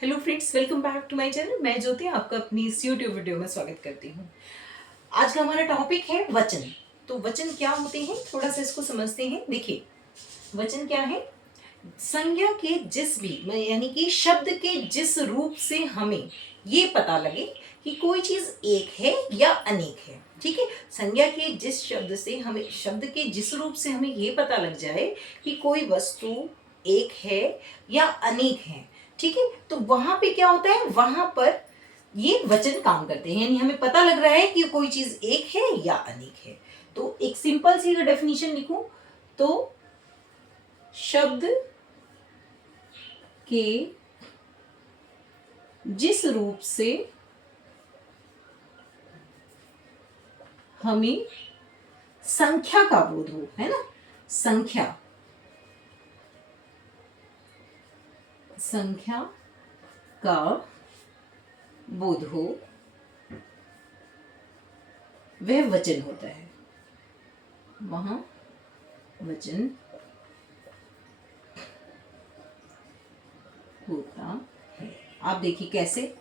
Hello friends, welcome back to my channel. मैं ज्योति आपका अपनी इस यूट्यूब वीडियो में स्वागत करती हूँ। आज का हमारा टॉपिक है वचन। तो वचन क्या होते हैं, थोड़ा सा इसको समझते हैं। देखिए, वचन क्या है? संज्ञा के जिस भी यानी कि शब्द के जिस रूप से हमें ये पता लगे कि कोई चीज एक है या अनेक है। ठीक है, संज्ञा के जिस शब्द से हमें, शब्द के जिस रूप से हमें ये पता लग जाए कि कोई वस्तु एक है या अनेक है। ठीक है, तो वहां पे क्या होता है, वहां पर ये वचन काम करते हैं। यानी हमें पता लग रहा है कि कोई चीज एक है या अनेक है। तो एक सिंपल सी डेफिनेशन लिखूं तो शब्द के जिस रूप से हमें संख्या का बोध हो, है ना, संख्या संख्या का बोध हो, वह वचन होता है। वहां वचन होता है। आप देखिए कैसे,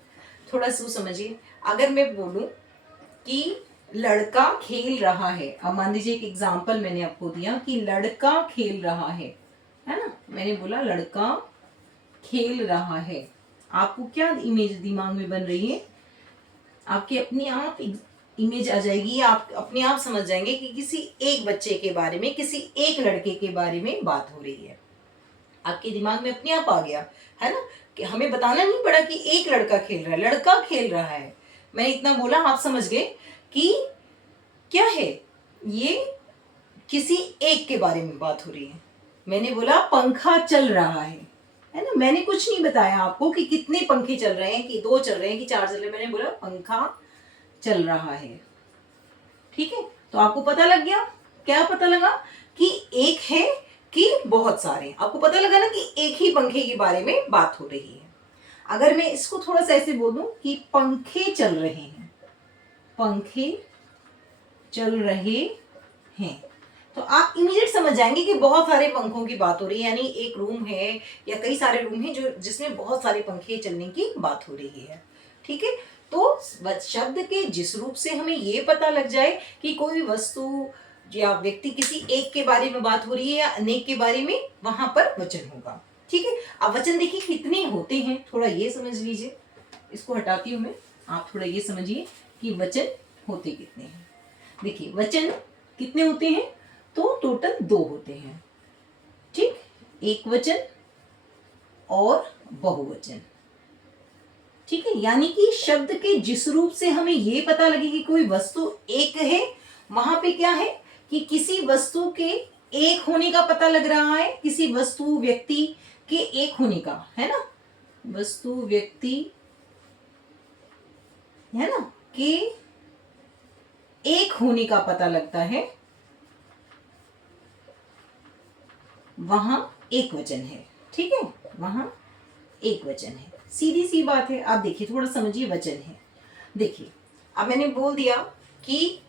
थोड़ा सा समझिए। अगर मैं बोलूं कि लड़का खेल रहा है, अब मान लीजिए एक एग्जांपल मैंने आपको दिया कि लड़का खेल रहा है ना, मैंने बोला लड़का खेल रहा है। आपको क्या इमेज दिमाग में बन रही है? आपके अपने आप इमेज आ जाएगी, आप अपने आप समझ जाएंगे कि किसी एक बच्चे के बारे में, किसी एक लड़के के बारे में बात हो रही है। आपके दिमाग में अपने आप आ गया, है ना, कि हमें बताना नहीं पड़ा कि एक लड़का खेल रहा है, लड़का खेल रहा है। मैंने इतना बोला, आप समझ गए कि क्या है ये, किसी एक के बारे में बात हो रही है। मैंने बोला पंखा चल रहा है ना, मैंने कुछ नहीं बताया आपको कि कितने पंखे चल रहे हैं, कि दो चल रहे हैं कि चार चल रहे हैं। मैंने बोला पंखा चल रहा है। ठीक है, तो आपको पता लग गया। क्या पता लगा? कि एक है कि बहुत सारे। आपको पता लगा ना कि एक ही पंखे के बारे में बात हो रही है। अगर मैं इसको थोड़ा सा ऐसे बोल दूं कि पंखे चल रहे हैं, पंखे चल रहे हैं, तो आप इमीडिएट समझ जाएंगे कि बहुत सारे पंखों की बात हो रही है। यानी एक रूम है या कई सारे रूम हैं जो जिसमें बहुत सारे पंखे चलने की बात हो रही है। ठीक है, तो शब्द के जिस रूप से हमें ये पता लग जाए कि कोई वस्तु या व्यक्ति किसी एक के बारे में बात हो रही है या अनेक के बारे में, वहां पर वचन होगा। ठीक है, अब वचन देखिए कितने होते हैं, थोड़ा ये समझ लीजिए। इसको हटाती हूं मैं, आप थोड़ा ये समझिए कि वचन होते कितने हैं। देखिए वचन कितने होते हैं, तो टोटल दो होते हैं। ठीक, एक वचन और बहुवचन। ठीक है, यानी कि शब्द के जिस रूप से हमें यह पता लगे कि कोई वस्तु एक है, वहां पे क्या है कि किसी वस्तु के एक होने का पता लग रहा है, किसी वस्तु व्यक्ति के एक होने का, है ना, वस्तु व्यक्ति, है ना, के एक होने का पता लगता है, वहां एक वचन है। ठीक है, वहां एक वचन है। सीधी सी बात है। आप देखिए, थोड़ा समझिए, वचन है। देखिए, अब मैंने बोल दिया कि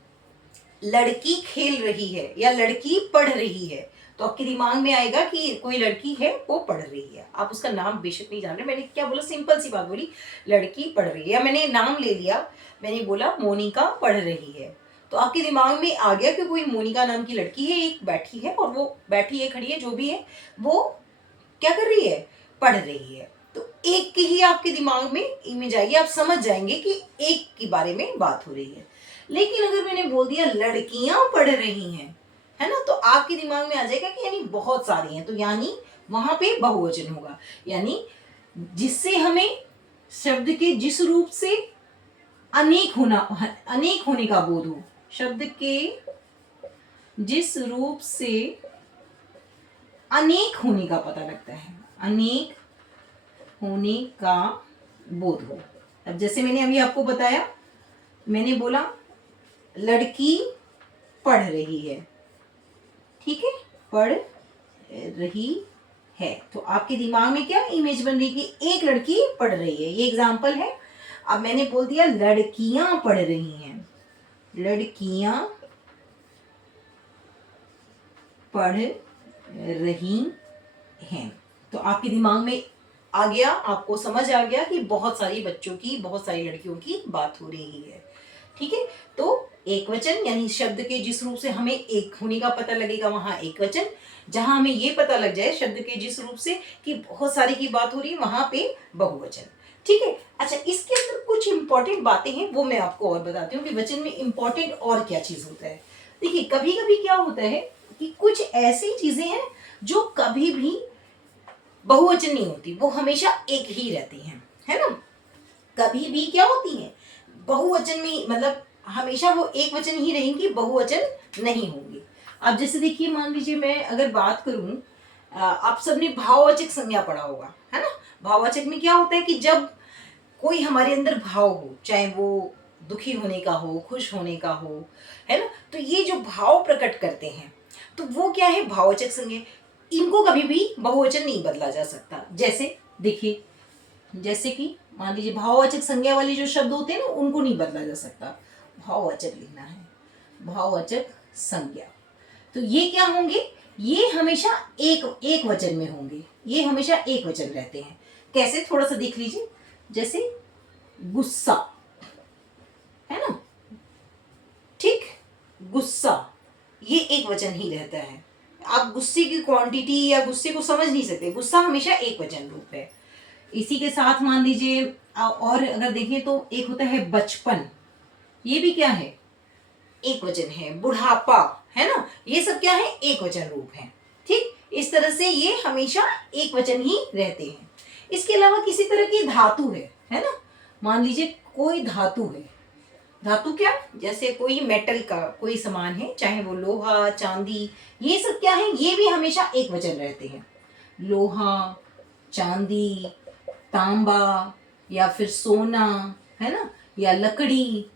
लड़की खेल रही है या लड़की पढ़ रही है, तो आपके दिमाग में आएगा कि कोई लड़की है, वो पढ़ रही है। आप उसका नाम बेशक नहीं जान रहे। मैंने क्या बोला, सिंपल सी बात बोली, लड़की पढ़ रही है, या मैंने नाम ले लिया, मैंने बोला मोनिका पढ़ रही है, तो आपके दिमाग में आ गया कि कोई मोनिका नाम की लड़की है, एक बैठी है, और वो बैठी है, खड़ी है, जो भी है, वो क्या कर रही है, पढ़ रही है। तो एक की ही आपके दिमाग में इमेज आएगी, आप समझ जाएंगे कि एक के बारे में बात हो रही है। लेकिन अगर मैंने बोल दिया लड़कियां पढ़ रही हैं, है ना, तो आपके दिमाग में आ जाएगा कि यानी बहुत सारी हैं, तो यानी वहां पे बहुवचन होगा। यानी जिससे हमें शब्द के जिस रूप से अनेक होने का बोध हो, शब्द के जिस रूप से अनेक होने का पता लगता है, अनेक होने का बोध हो। अब जैसे मैंने अभी आपको बताया, मैंने बोला लड़की पढ़ रही है। ठीक है, पढ़ रही है, तो आपके दिमाग में क्या इमेज बन रही कि एक लड़की पढ़ रही है, ये एग्जाम्पल है। अब मैंने बोल दिया लड़कियां पढ़ रही हैं, लड़कियां पढ़ रही हैं, तो आपके दिमाग में आ गया, आपको समझ आ गया कि बहुत सारी बच्चों की, बहुत सारी लड़कियों की बात हो रही है। ठीक है, तो एक वचन यानी शब्द के जिस रूप से हमें एक होने का पता लगेगा वहां एक वचन, जहां हमें ये पता लग जाए शब्द के जिस रूप से कि बहुत सारी की बात हो रही है वहां पे बहुवचन। ठीक है, अच्छा इसके अंदर कुछ इंपॉर्टेंट बातें हैं वो मैं आपको और बताती हूँ कि वचन में इंपॉर्टेंट और क्या चीज होता है। देखिए कभी कभी क्या होता है कि कुछ ऐसी चीजें हैं जो कभी भी बहुवचन नहीं होती, वो हमेशा एक ही रहती हैं, है ना। कभी भी क्या होती हैं बहुवचन में, मतलब हमेशा वो एक वचन ही रहेंगी, बहुवचन नहीं होंगी। अब जैसे देखिए मान लीजिए मैं अगर बात करूं, आप सबने भाववाचक संज्ञा पढ़ा होगा, है ना। भाववाचक में क्या होता है कि जब कोई हमारे अंदर भाव हो, चाहे वो दुखी होने का हो, खुश होने का हो, है ना, तो ये जो भाव प्रकट करते हैं तो वो क्या है भाववाचक संज्ञा। इनको कभी भी बहुवचन नहीं बदला जा सकता। जैसे देखिए, जैसे कि मान लीजिए भाववाचक संज्ञा वाले जो शब्द होते हैं ना उनको नहीं बदला जा सकता। भाववाचक लिखना है, भाववाचक संज्ञा, तो ये क्या होंगे, ये हमेशा एक एक वचन में होंगे, ये हमेशा एक वचन रहते हैं। कैसे, थोड़ा सा देख लीजिए। जैसे गुस्सा, है ना, ठीक, गुस्सा ये एक वचन ही रहता है। आप गुस्से की क्वांटिटी या गुस्से को समझ नहीं सकते, गुस्सा हमेशा एक वचन रूप है। इसी के साथ मान लीजिए और अगर देखें तो एक होता है बचपन, ये भी क्या है एक वचन है। बुढ़ापा, है ना, ये सब क्या है एक वचन रूप है। ठीक, इस तरह से ये हमेशा एक वचन ही रहते हैं। इसके अलावा किसी तरह की धातु है ना, मान लीजिए कोई धातु है, धातु क्या, जैसे कोई मेटल का कोई सामान है, चाहे वो लोहा चांदी, ये सब क्या है, ये भी हमेशा एक वचन रहते हैं। लोहा, चांदी, तांबा या फिर सोना, है ना, या लकड़ी,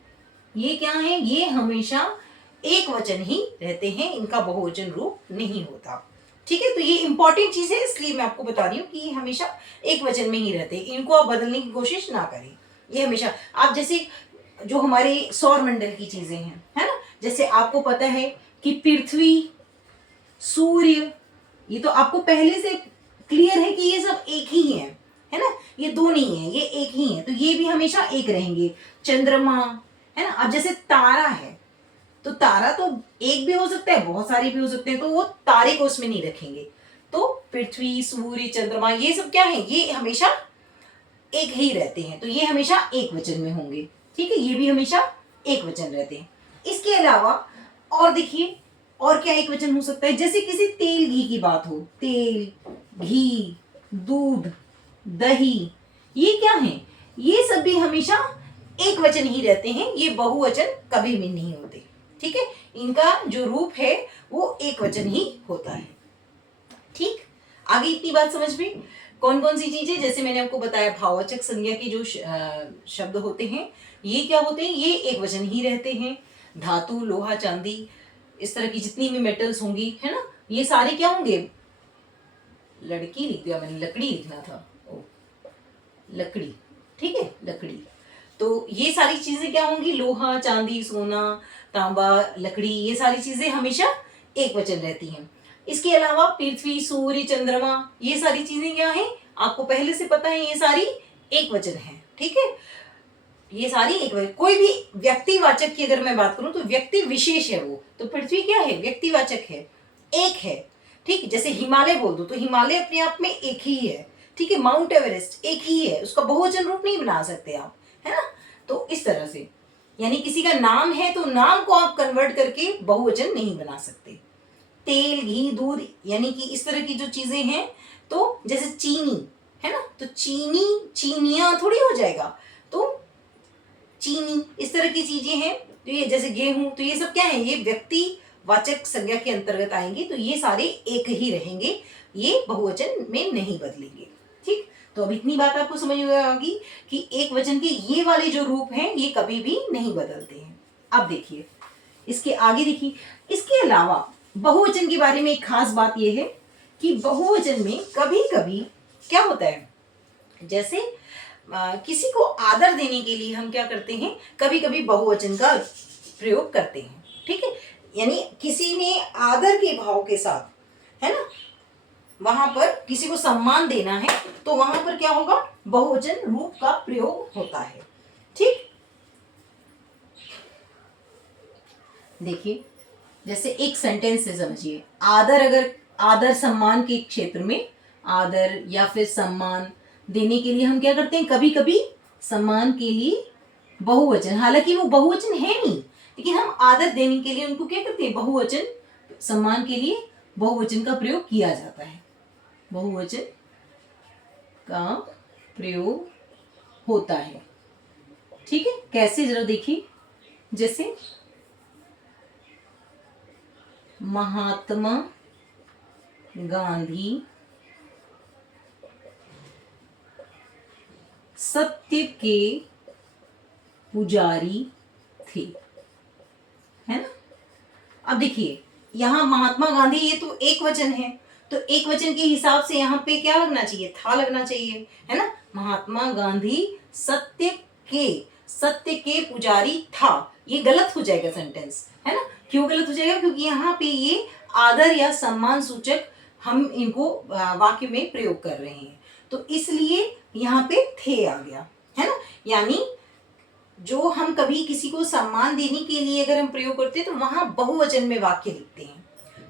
ये क्या है, ये हमेशा एक वचन ही रहते हैं, इनका बहुवचन रूप नहीं होता। ठीक है, तो ये इंपॉर्टेंट चीज है, इसलिए मैं आपको बता रही हूँ कि ये हमेशा एक वचन में ही रहते हैं, इनको आप बदलने की कोशिश ना करें। ये हमेशा आप जैसे जो हमारे सौर मंडल की चीजें हैं, है ना, जैसे आपको पता है कि पृथ्वी, सूर्य, ये तो आपको पहले से क्लियर है कि ये सब एक ही है ना, ये दो नहीं है, ये एक ही है, तो ये भी हमेशा एक रहेंगे। चंद्रमा, है ना, अब जैसे तारा है, तो तारा तो एक भी हो सकता है, बहुत सारे भी हो सकते हैं, तो वो तारे को उसमें नहीं रखेंगे। तो पृथ्वी, सूर्य, चंद्रमा, ये सब क्या है, ये हमेशा एक ही रहते हैं, तो ये हमेशा एक वचन में होंगे। ठीक है, ये भी हमेशा एक वचन रहते हैं। इसके अलावा और देखिए और क्या एक वचन हो सकता है, जैसे किसी तेल घी की बात हो, तेल, घी, दूध, दही, ये क्या है, ये सब भी हमेशा एक वचन ही रहते हैं, ये बहुवचन कभी भी नहीं होते। ठीक है, इनका जो रूप है वो एक वचन ही होता है। ठीक, आगे इतनी बात समझ में। कौन कौन सी चीजें, जैसे मैंने आपको बताया भाववाचक संज्ञा के जो शब्द होते हैं ये क्या होते हैं, ये एक वचन ही रहते हैं। धातु, लोहा, चांदी, इस तरह की जितनी भी मेटल्स होंगी, है ना, ये सारे क्या होंगे, लड़की लिख दिया मैंने, लकड़ी लिखना था, ओ लकड़ी, ठीक है, लकड़ी, तो ये सारी चीजें क्या होंगी, लोहा, चांदी, सोना, तांबा, लकड़ी, ये सारी चीजें हमेशा एक वचन रहती हैं। इसके अलावा पृथ्वी, सूर्य, चंद्रमा, ये सारी चीजें क्या हैं, आपको पहले से पता है, ये सारी एक वचन है। ठीक है, ये सारी एक वचन। कोई भी व्यक्तिवाचक की अगर मैं बात करूं तो व्यक्ति विशेष है वो, तो पृथ्वी क्या है, व्यक्तिवाचक है, एक है। ठीक, जैसे हिमालय बोल दो तो हिमालय अपने आप में एक ही है। ठीक है, माउंट एवरेस्ट एक ही है, उसका बहुवचन रूप नहीं बना सकते आप, है ना। तो इस तरह से यानी किसी का नाम है तो नाम को आप कन्वर्ट करके बहुवचन नहीं बना सकते। तेल, घी, दूध, यानी कि इस तरह की जो चीजें हैं, तो जैसे चीनी, है ना, तो चीनी, चीनियां थोड़ी हो जाएगा, तो चीनी, इस तरह की चीजें हैं। तो ये जैसे गेहूं, तो ये सब क्या है, ये व्यक्ति वाचक संज्ञा के अंतर्गत आएंगे, तो ये सारे एक ही रहेंगे, ये बहुवचन में नहीं बदलेंगे। ठीक, तो अब इतनी बात आपको समझ में आ गई कि एक वचन के ये वाले जो रूप हैं ये कभी भी नहीं बदलते हैं। अब देखिए इसके आगे, देखिए इसके अलावा बहुवचन के बारे में एक खास बात यह है कि बहुवचन में कभी कभी क्या होता है, जैसे किसी को आदर देने के लिए हम क्या करते हैं, कभी कभी बहुवचन का प्रयोग करते हैं। ठीक है, यानी किसी ने आदर के भाव के साथ, है ना, वहां पर किसी को सम्मान देना है तो वहां पर क्या होगा, बहुवचन रूप का प्रयोग होता है। ठीक, देखिए जैसे एक सेंटेंस से समझिए, आदर, अगर आदर सम्मान के क्षेत्र में आदर या फिर सम्मान देने के लिए हम क्या करते हैं, कभी कभी सम्मान के लिए बहुवचन, हालांकि वो बहुवचन है नहीं, लेकिन हम आदर देने के लिए उनको क्या करते हैं, बहुवचन, सम्मान के लिए बहुवचन का प्रयोग किया जाता है, बहुवचन का प्रयोग होता है। ठीक है, कैसे जरा देखिए, जैसे महात्मा गांधी सत्य के पुजारी थे, है ना। अब देखिए यहां महात्मा गांधी, ये तो एक वचन है, तो एक वचन के हिसाब से यहाँ पे क्या लगना चाहिए, था लगना चाहिए, है ना। महात्मा गांधी सत्य के पुजारी था, ये गलत हो जाएगा सेंटेंस, है ना। क्यों गलत हो जाएगा, क्योंकि यहाँ पे ये आदर या सम्मान सूचक हम इनको वाक्य में प्रयोग कर रहे हैं, तो इसलिए यहाँ पे थे आ गया, है ना। यानी जो हम कभी किसी को सम्मान देने के लिए अगर हम प्रयोग करते हैं तो वहां बहुवचन में वाक्य लिखते हैं।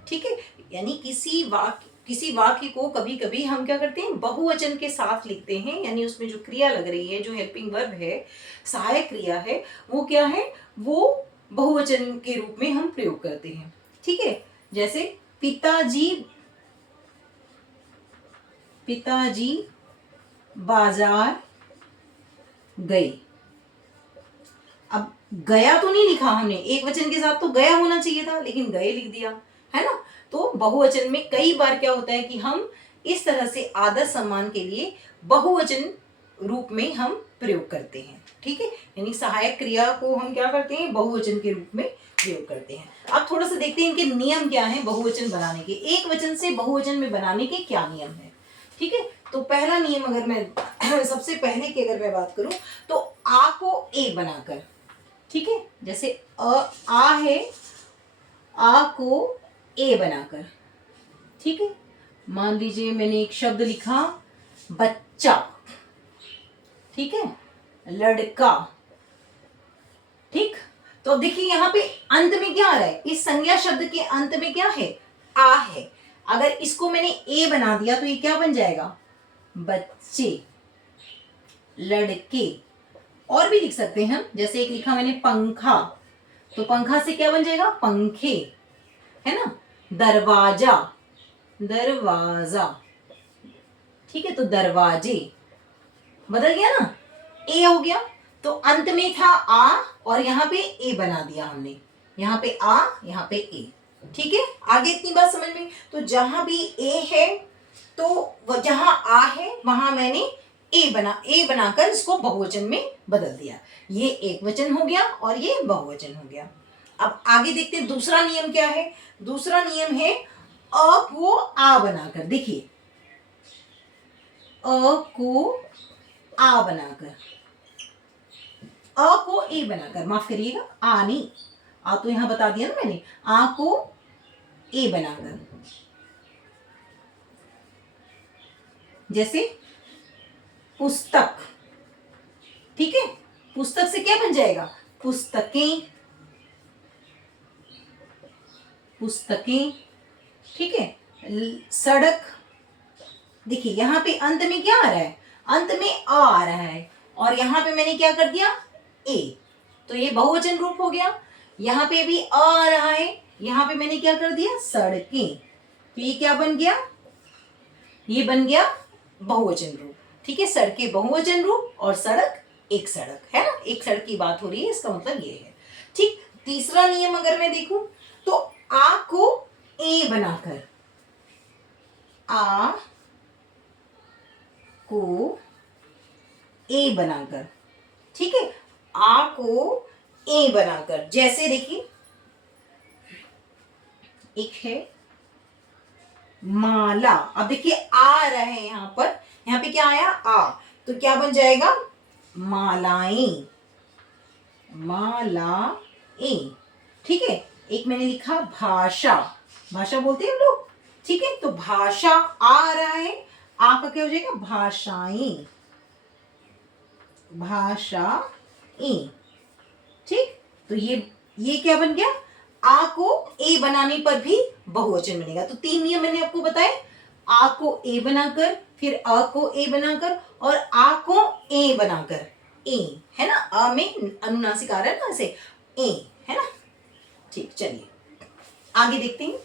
ठीक है, यानी किसी वाक्य को कभी कभी हम क्या करते हैं, बहुवचन के साथ लिखते हैं, यानी उसमें जो क्रिया लग रही है, जो हेल्पिंग वर्ब है, सहायक क्रिया है, वो क्या है, वो बहुवचन के रूप में हम प्रयोग करते हैं। ठीक है, जैसे पिताजी बाजार गए। अब गया तो नहीं लिखा हमने, एक वचन के साथ तो गया होना चाहिए था, लेकिन गए लिख दिया, है ना। तो बहुवचन में कई बार क्या होता है कि हम इस तरह से आदर सम्मान के लिए बहुवचन रूप में हम प्रयोग करते हैं। ठीक है, यानी सहायक क्रिया को हम क्या करते हैं, बहुवचन के रूप में प्रयोग करते हैं। अब थोड़ा सा देखते हैं इनके नियम क्या है बहुवचन बनाने के, एक वचन से बहुवचन में बनाने के क्या नियम है। ठीक है, तो पहला नियम अगर मैं सबसे पहले की अगर मैं बात करूं तो आ को ए बनाकर, ठीक है, जैसे आ है, आ को ए बनाकर। ठीक है, मान लीजिए मैंने एक शब्द लिखा बच्चा, ठीक है, लड़का। ठीक, तो अब देखिए यहां पे अंत में क्या आ रहा है, इस संज्ञा शब्द के अंत में क्या है, आ है। अगर इसको मैंने ए बना दिया तो ये क्या बन जाएगा, बच्चे, लड़के। और भी लिख सकते हैं हम, जैसे एक लिखा मैंने पंखा, तो पंखा से क्या बन जाएगा, पंखे, है ना। दरवाजा, दरवाजा। ठीक है, तो दरवाजे, बदल गया ना, ए हो गया। तो अंत में था आ और यहाँ पे ए बना दिया हमने, यहाँ पे आ, यहाँ पे ए। ठीक है, आगे इतनी बात समझ में। तो जहां भी ए है तो जहां आ है वहां मैंने ए बनाकर इसको बहुवचन में बदल दिया, ये एक वचन हो गया और ये बहुवचन हो गया। अब आगे देखते हैं दूसरा नियम क्या है। दूसरा नियम है अ को आ बनाकर, देखिए अ को आ बनाकर, अ को ए बनाकर, माफ करिएगा, आ नहीं, आ तो यहां बता दिया ना मैंने, आ को ए बनाकर। जैसे पुस्तक, ठीक है, पुस्तक से क्या बन जाएगा, पुस्तकें, पुस्तकें। ठीक है, सड़क, देखिए यहां पे अंत में क्या आ रहा है, अंत में आ रहा है और यहां पे मैंने क्या कर दिया, ए, तो ये बहुवचन रूप हो गया। यहां पे भी आ रहा है, यहां पे मैंने क्या कर दिया, सड़कें, तो ये क्या बन गया, ये बन गया बहुवचन रूप। ठीक है, सड़कें बहुवचन रूप और सड़क एक सड़क, है ना, एक सड़क की बात हो रही है, इसका मतलब ये है। ठीक, तीसरा नियम अगर मैं देखूं तो आ को ए बनाकर, आ को ए बनाकर, ठीक है, आ को ए बनाकर। जैसे देखिए एक है माला, अब देखिए आ रहा है यहां पर, यहां पे क्या आया, आ, तो क्या बन जाएगा, मालाएं, मालाएं। ठीक है, एक मैंने लिखा भाषा, भाषा बोलते हैं हम लोग, ठीक है, तो भाषा आ रहा है, आ का क्या हो जाएगा, भाषाएं, भाषाएं। ठीक, तो ये क्या बन गया, आ को ए बनाने पर भी बहुवचन बनेगा। तो 3 नियम मैंने आपको बताए, आ को ए बनाकर, फिर अ को ए बनाकर, और आ को ए बनाकर, ए है ना, अ में अनुनासिक आ रहा है ना, ऐसे ए है ना। ठीक, चलिए आगे देखते हैं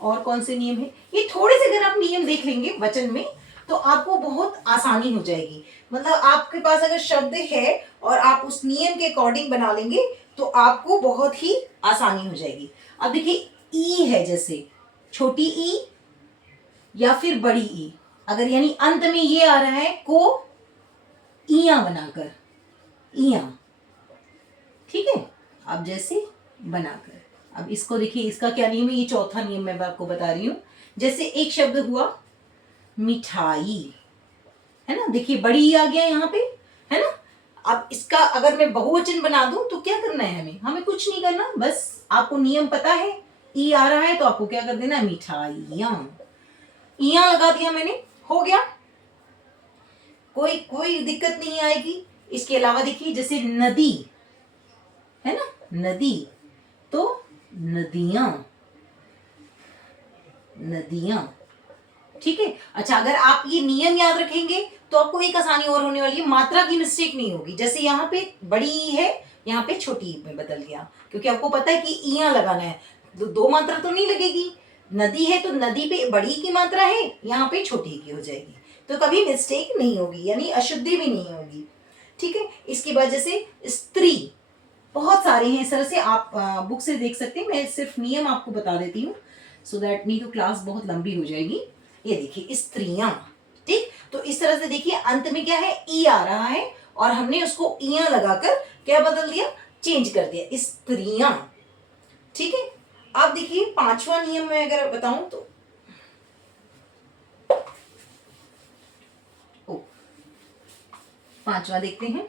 और कौन से नियम है। ये थोड़े से अगर आप नियम देख लेंगे वचन में तो आपको बहुत आसानी हो जाएगी। मतलब आपके पास अगर शब्द है और आप उस नियम के अकॉर्डिंग बना लेंगे तो आपको बहुत ही आसानी हो जाएगी। अब देखिए ई है, जैसे छोटी ई या फिर बड़ी ई, अगर यानी अंत में ये आ रहा है को इया बनाकर, इया, ठीक है। अब जैसे बनाकर, अब इसको देखिए, इसका क्या नियम है, ये चौथा नियम मैं आपको बता रही हूं। जैसे एक शब्द हुआ मिठाई, है ना, देखिए बड़ी ई आ गया यहाँ पे, है ना। अब इसका अगर मैं बहुवचन बना दूं तो क्या करना है, हमें कुछ नहीं करना, बस आपको नियम पता है, ई आ रहा है तो आपको क्या कर देना है, मिठाइयां, इया लगा दिया मैंने, हो गया, कोई कोई दिक्कत नहीं आएगी। इसके अलावा देखिए जैसे नदी है ना, नदी, तो नदियां, नदियां, ठीक है। अच्छा, अगर आप ये नियम याद रखेंगे तो आपको एक आसानी और होने वाली है, मात्रा की मिस्टेक नहीं होगी। जैसे यहाँ पे बड़ी ई है, यहाँ पे छोटी ई में बदल गया, क्योंकि आपको पता है कि इया लगाना है, दो मात्रा तो नहीं लगेगी। नदी है तो नदी पे बड़ी की मात्रा है, यहाँ पे छोटी की हो जाएगी, तो कभी मिस्टेक नहीं होगी, यानी अशुद्धि भी नहीं होगी, ठीक है। इसके बाद जैसे स्त्री, बहुत सारे हैं, इस तरह से आप बुक से देख सकते हैं, मैं सिर्फ नियम आपको बता देती हूँ, सो दैट नहीं तो क्लास बहुत लंबी हो जाएगी। ये देखिए स्त्रियां, ठीक, तो इस तरह से देखिए अंत में क्या है, ई आ रहा है और हमने उसको इया लगाकर क्या बदल दिया, चेंज कर दिया, स्त्रियां, ठीक है। अब देखिए पांचवा नियम मैं अगर बताऊं तो, पांचवा देखते हैं,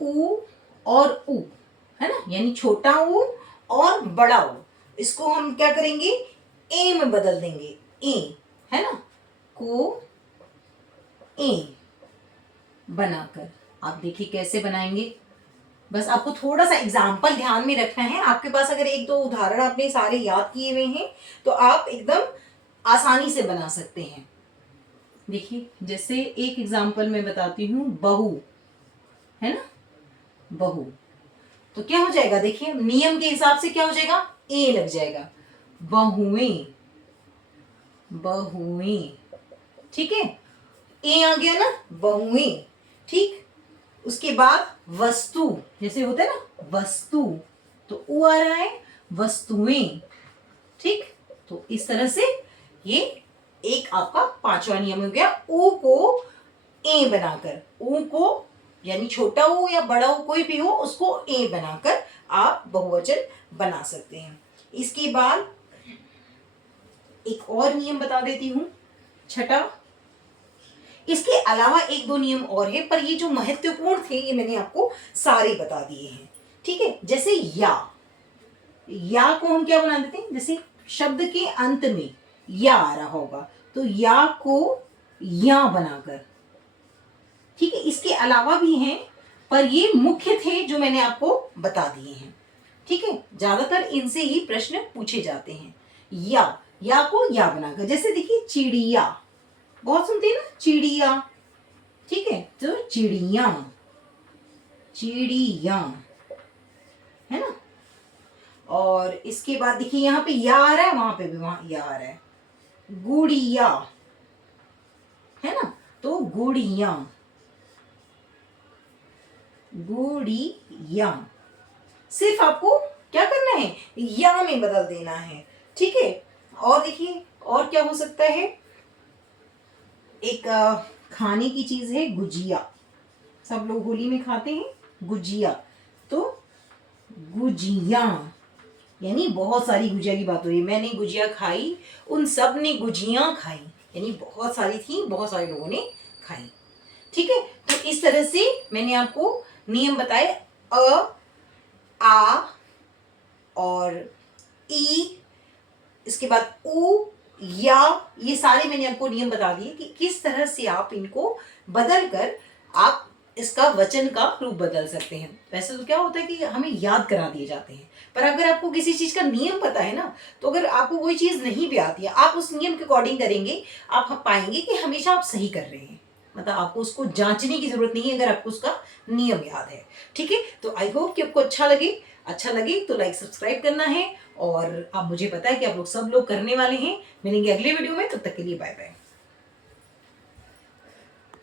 ऊ और ऊ, है ना, यानी छोटा ऊ और बड़ा ऊ, इसको हम क्या करेंगे, ए में बदल देंगे, ए, है ना, को ए बनाकर। आप देखिए कैसे बनाएंगे, बस आपको थोड़ा सा एग्जाम्पल ध्यान में रखना है। आपके पास अगर एक दो उदाहरण आपने सारे याद किए हुए हैं तो आप एकदम आसानी से बना सकते हैं। देखिए जैसे एक एग्जाम्पल मैं बताती हूँ, बहू, है ना, बहू, तो क्या हो जाएगा, देखिए नियम के हिसाब से क्या हो जाएगा, ए लग जाएगा, बहुएं, बहुएं, ठीक है, ए आ गया ना, बहुएं, ठीक। उसके बाद वस्तु, जैसे होता है ना वस्तु, तो ऊ आ रहा है, वस्तुएं, ठीक। तो इस तरह से ये एक आपका पांचवा नियम हो गया, ऊ को ए बनाकर, ऊ को यानी छोटा ऊ या बड़ा ऊ कोई भी हो उसको ए बनाकर आप बहुवचन बना सकते हैं। इसके बाद एक और नियम बता देती हूं, छठा। इसके अलावा एक दो नियम और है, पर ये जो महत्वपूर्ण थे ये मैंने आपको सारे बता दिए हैं, ठीक है। जैसे या को हम क्या बना देते हैं, जैसे शब्द के अंत में या आ रहा होगा तो या को या बनाकर, ठीक है। इसके अलावा भी हैं पर ये मुख्य थे जो मैंने आपको बता दिए हैं, ठीक है। ज्यादातर इनसे ही प्रश्न पूछे जाते हैं, या को या बनाकर। जैसे देखिए चिड़िया, बहुत सुनते हैं ना चिड़िया, ठीक है, तो चिड़िया, चिड़िया, है ना। और इसके बाद देखिए यहाँ पे या आ रहा है, वहां पे भी वहां या आ रहा है, गुड़िया, है ना, तो गुड़िया, गुड़िया, सिर्फ आपको क्या करना है, या में बदल देना है, ठीक है। और देखिए और क्या हो सकता है, एक खाने की चीज है गुजिया, सब लोग होली में खाते हैं गुजिया, तो गुजिया, यानी बहुत सारी गुजिया की बात हो रही है, मैंने गुजिया खाई, उन सब ने गुजिया खाई, यानी बहुत सारी थी, बहुत सारे लोगों ने खाई, ठीक है। तो इस तरह से मैंने आपको नियम बताए, अ, आ और ई, इसके बाद ऊ, या, ये सारे मैंने आपको नियम बता दिए कि किस तरह से आप इनको बदल कर आप इसका वचन का रूप बदल सकते हैं। वैसे तो क्या होता है कि हमें याद करा दिए जाते हैं, पर अगर आपको किसी चीज का नियम पता है ना, तो अगर आपको कोई चीज नहीं भी आती है, आप उस नियम के अकॉर्डिंग करेंगे, आप पाएंगे कि हमेशा आप सही कर रहे हैं। मतलब आपको उसको जांचने की जरूरत नहीं है अगर आपको उसका नियम याद है। ठीक है, तो आई होप कि आपको अच्छा लगे तो लाइक सब्सक्राइब करना है, और अब मुझे पता है कि आप लोग सब लोग करने वाले हैं। मिलेंगे अगले वीडियो में, तब तक के लिए बाय बाय।